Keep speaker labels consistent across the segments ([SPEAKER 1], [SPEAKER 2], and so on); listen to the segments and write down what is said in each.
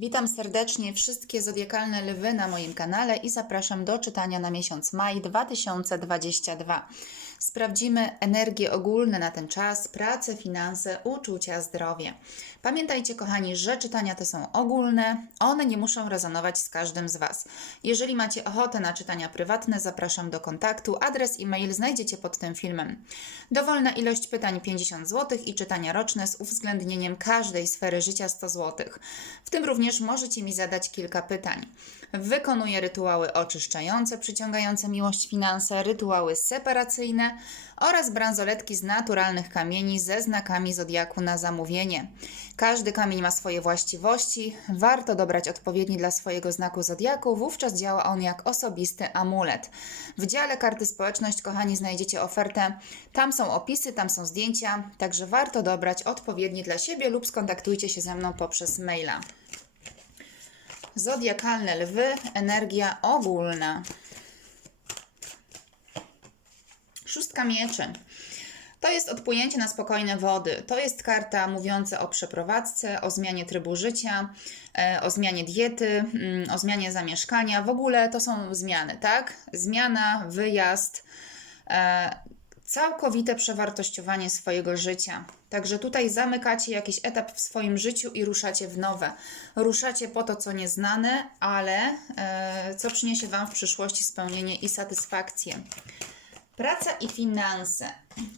[SPEAKER 1] Witam serdecznie wszystkie zodiakalne lwy na moim kanale i zapraszam do czytania na miesiąc maj 2022. Sprawdzimy energie ogólne na ten czas, pracę, finanse, uczucia, zdrowie. Pamiętajcie, kochani, że czytania te są ogólne, one nie muszą rezonować z każdym z Was. Jeżeli macie ochotę na czytania prywatne, zapraszam do kontaktu. Adres e-mail znajdziecie pod tym filmem. Dowolna ilość pytań 50 zł i czytania roczne z uwzględnieniem każdej sfery życia 100 zł. W tym również możecie mi zadać kilka pytań. Wykonuję rytuały oczyszczające, przyciągające miłość, finanse, rytuały separacyjne oraz bransoletki z naturalnych kamieni ze znakami zodiaku na zamówienie. Każdy kamień ma swoje właściwości. Warto dobrać odpowiedni dla swojego znaku zodiaku, wówczas działa on jak osobisty amulet. W dziale karty społeczność, kochani, znajdziecie ofertę. Tam są opisy, tam są zdjęcia, także warto dobrać odpowiedni dla siebie lub skontaktujcie się ze mną poprzez maila. Zodiakalne lwy, energia ogólna. Szóstka mieczy. To jest odpłynięcie na spokojne wody. To jest karta mówiąca o przeprowadzce, o zmianie trybu życia, e, o zmianie diety, mm, o zmianie zamieszkania. W ogóle to są zmiany, tak? Zmiana, wyjazd, e, całkowite przewartościowanie swojego życia. Także tutaj zamykacie jakiś etap w swoim życiu i ruszacie w nowe. Ruszacie po to, co nieznane, ale e, co przyniesie Wam w przyszłości spełnienie i satysfakcję. Praca i finanse.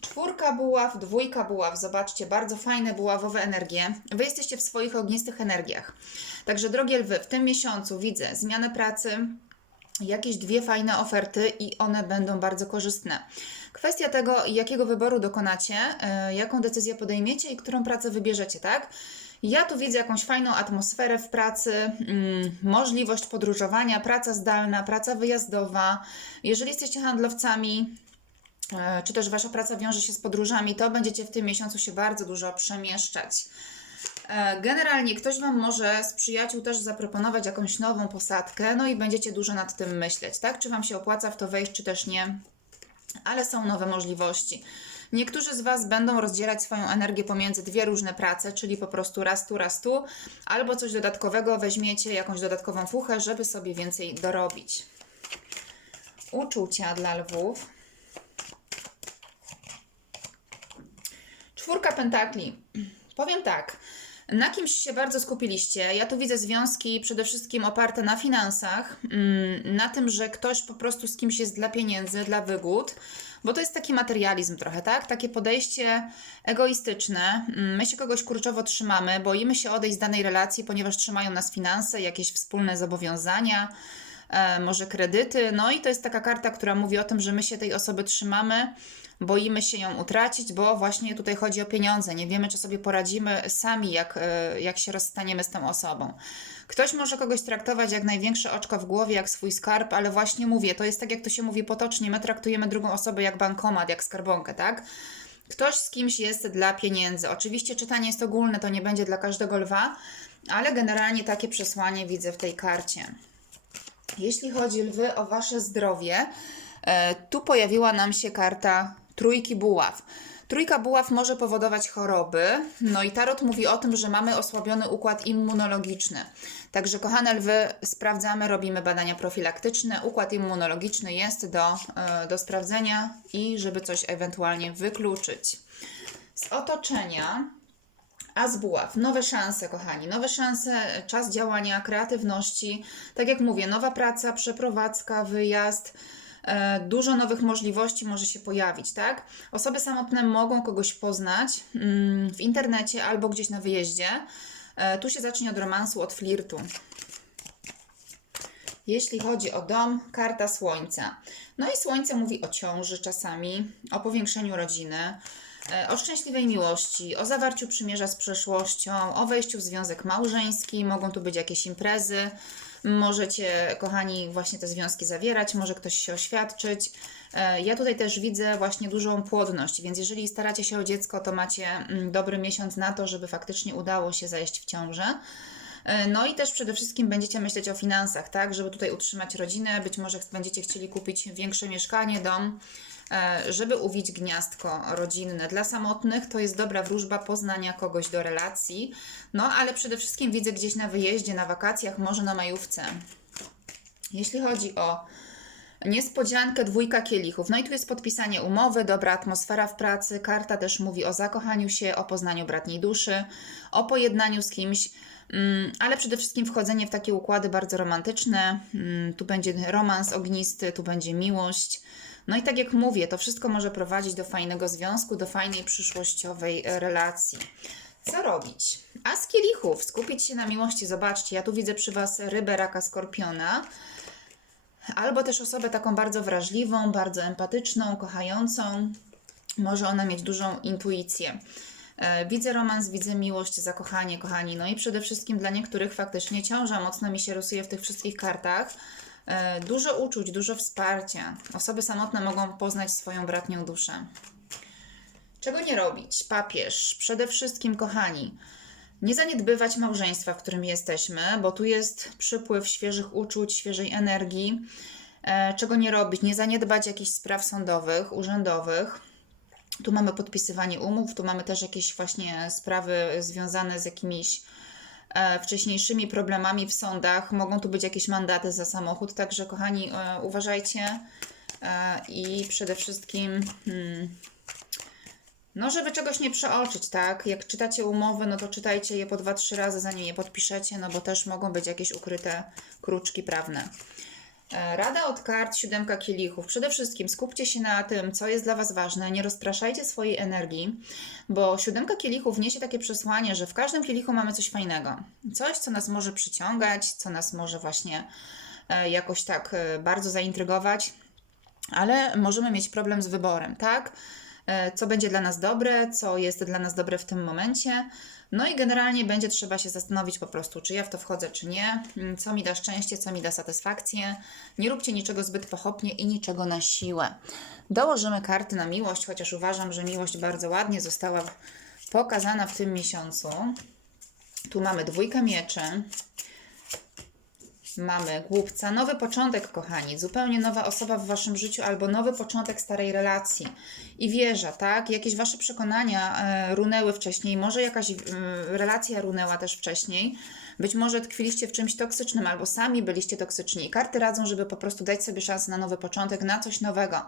[SPEAKER 1] Czwórka buław, dwójka buław. Zobaczcie, bardzo fajne buławowe energie. Wy jesteście w swoich ognistych energiach. Także, drogie lwy, w tym miesiącu widzę zmianę pracy, jakieś dwie fajne oferty i one będą bardzo korzystne. Kwestia tego, jakiego wyboru dokonacie, y, jaką decyzję podejmiecie i którą pracę wybierzecie, tak? Ja tu widzę jakąś fajną atmosferę w pracy, mm, możliwość podróżowania, praca zdalna, praca wyjazdowa. Jeżeli jesteście handlowcami, e, czy też Wasza praca wiąże się z podróżami, to będziecie w tym miesiącu się bardzo dużo przemieszczać. E, Generalnie ktoś Wam może z przyjaciół też zaproponować jakąś nową posadkę, no i będziecie dużo nad tym myśleć, tak? Czy Wam się opłaca w to wejść, czy też nie, ale są nowe możliwości. Niektórzy z Was będą rozdzielać swoją energię pomiędzy dwie różne prace, czyli po prostu raz tu, raz tu, albo coś dodatkowego weźmiecie, jakąś dodatkową fuchę, żeby sobie więcej dorobić. Uczucia dla lwów. Czwórka pentakli. Powiem tak. Na kimś się bardzo skupiliście. Ja tu widzę związki przede wszystkim oparte na finansach, mm, na tym, że ktoś po prostu z kimś jest dla pieniędzy, dla wygód, bo to jest taki materializm trochę, tak? Takie podejście egoistyczne. Mm, My się kogoś kurczowo trzymamy, boimy się odejść z danej relacji, ponieważ trzymają nas finanse, jakieś wspólne zobowiązania, może kredyty. No i to jest taka karta, która mówi o tym, że my się tej osoby trzymamy, boimy się ją utracić, bo właśnie tutaj chodzi o pieniądze. Nie wiemy, czy sobie poradzimy sami, jak, e, jak się rozstaniemy z tą osobą. Ktoś może kogoś traktować jak największe oczko w głowie, jak swój skarb, ale właśnie mówię, to jest tak, jak to się mówi potocznie, my traktujemy drugą osobę jak bankomat, jak skarbonkę, tak? Ktoś z kimś jest dla pieniędzy. Oczywiście czytanie jest ogólne, to nie będzie dla każdego lwa, ale generalnie takie przesłanie widzę w tej karcie. Jeśli chodzi lwy o wasze zdrowie, e, tu pojawiła nam się karta trójki buław. Trójka buław może powodować choroby, no i tarot mówi o tym, że mamy osłabiony układ immunologiczny. Także, kochane lwy, sprawdzamy, robimy badania profilaktyczne. Układ immunologiczny jest do, e, do sprawdzenia i żeby coś ewentualnie wykluczyć. Z otoczenia a z buław, nowe szanse, kochani, nowe szanse, czas działania, kreatywności. Tak jak mówię, nowa praca, przeprowadzka, wyjazd, e, dużo nowych możliwości może się pojawić, tak? Osoby samotne mogą kogoś poznać mm, w internecie albo gdzieś na wyjeździe. E, tu się zacznie od romansu, od flirtu. Jeśli chodzi o dom, karta słońca. No i słońce mówi o ciąży czasami, o powiększeniu rodziny, o szczęśliwej miłości, o zawarciu przymierza z przeszłością, o wejściu w związek małżeński, mogą tu być jakieś imprezy. Możecie, kochani, właśnie te związki zawierać, może ktoś się oświadczyć. E, Ja tutaj też widzę właśnie dużą płodność, więc jeżeli staracie się o dziecko, to macie mm, dobry miesiąc na to, żeby faktycznie udało się zajść w ciążę. E, No i też przede wszystkim będziecie myśleć o finansach, tak, żeby tutaj utrzymać rodzinę, być może będziecie chcieli kupić większe mieszkanie, dom, e, żeby uwić gniazdko rodzinne. Dla samotnych to jest dobra wróżba poznania kogoś do relacji, no ale przede wszystkim widzę gdzieś na wyjeździe, na wakacjach, może na majówce. Jeśli chodzi o niespodziankę, dwójka kielichów. No i tu jest podpisanie umowy, dobra atmosfera w pracy. Karta też mówi o zakochaniu się, o poznaniu bratniej duszy, o pojednaniu z kimś, mm, ale przede wszystkim wchodzenie w takie układy bardzo romantyczne. Mm, Tu będzie romans ognisty, tu będzie miłość. No i tak jak mówię, to wszystko może prowadzić do fajnego związku, do fajnej przyszłościowej e, relacji. Co robić? A z kielichów, skupić się na miłości. Zobaczcie, ja tu widzę przy Was rybę, raka, skorpiona. Albo też osobę taką bardzo wrażliwą, bardzo empatyczną, kochającą. Może ona mieć dużą intuicję. E, Widzę romans, widzę miłość, zakochanie, kochani. No i przede wszystkim dla niektórych faktycznie ciąża mocno mi się rysuje w tych wszystkich kartach. E, Dużo uczuć, dużo wsparcia. Osoby samotne mogą poznać swoją bratnią duszę. Czego nie robić? Papież. Przede wszystkim, kochani, nie zaniedbywać małżeństwa, w którym jesteśmy, bo tu jest przypływ świeżych uczuć, świeżej energii. E, czego nie robić? Nie zaniedbać jakichś spraw sądowych, urzędowych. Tu mamy podpisywanie umów, tu mamy też jakieś właśnie sprawy związane z jakimiś wcześniejszymi problemami w sądach. Mogą tu być jakieś mandaty za samochód, także kochani, e, uważajcie e, i przede wszystkim. Hmm, no, żeby czegoś nie przeoczyć, tak? Jak czytacie umowy, no to czytajcie je po dwa, trzy razy, zanim je podpiszecie, no bo też mogą być jakieś ukryte kruczki prawne. E, Rada od kart, siódemka kielichów. Przede wszystkim skupcie się na tym, co jest dla Was ważne. Nie rozpraszajcie swojej energii, bo siódemka kielichów niesie takie przesłanie, że w każdym kielichu mamy coś fajnego. Coś, co nas może przyciągać, co nas może właśnie e, jakoś tak e, bardzo zaintrygować, ale możemy mieć problem z wyborem, tak? Co będzie dla nas dobre, co jest dla nas dobre w tym momencie. No i generalnie będzie trzeba się zastanowić po prostu, czy ja w to wchodzę, czy nie, Mm, co mi da szczęście, co mi da satysfakcję. Nie róbcie niczego zbyt pochopnie i niczego na siłę. Dołożymy karty na miłość, chociaż uważam, że miłość bardzo ładnie została pokazana w tym miesiącu. Tu mamy dwójkę mieczy. Mamy głupca, nowy początek, kochani, zupełnie nowa osoba w waszym życiu albo nowy początek starej relacji. I wieża, tak? Jakieś wasze przekonania e, runęły wcześniej, może jakaś e, relacja runęła też wcześniej. Być może tkwiliście w czymś toksycznym albo sami byliście toksyczni. I karty radzą, żeby po prostu dać sobie szansę na nowy początek, na coś nowego.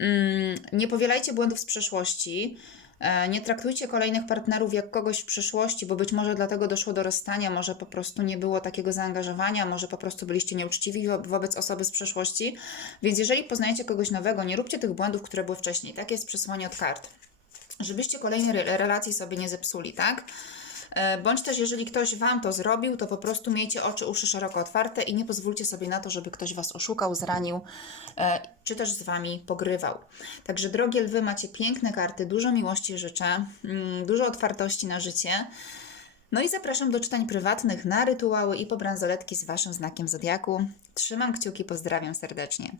[SPEAKER 1] Mm, Nie powielajcie błędów z przeszłości. E, Nie traktujcie kolejnych partnerów jak kogoś w przyszłości, bo być może dlatego doszło do rozstania, może po prostu nie było takiego zaangażowania, może po prostu byliście nieuczciwi wo- wobec osoby z przeszłości. Więc jeżeli poznajecie kogoś nowego, nie róbcie tych błędów, które były wcześniej. Takie jest przesłanie od kart. Żebyście kolejnej re- relacji sobie nie zepsuli, tak? E, Bądź też, jeżeli ktoś Wam to zrobił, to po prostu miejcie oczy, uszy szeroko otwarte i nie pozwólcie sobie na to, żeby ktoś Was oszukał, zranił, e, czy też z Wami pogrywał. Także, drogie lwy, macie piękne karty, dużo miłości życzę, mm, dużo otwartości na życie. No i zapraszam do czytań prywatnych na rytuały i po bransoletki z Waszym znakiem zodiaku. Trzymam kciuki, pozdrawiam serdecznie.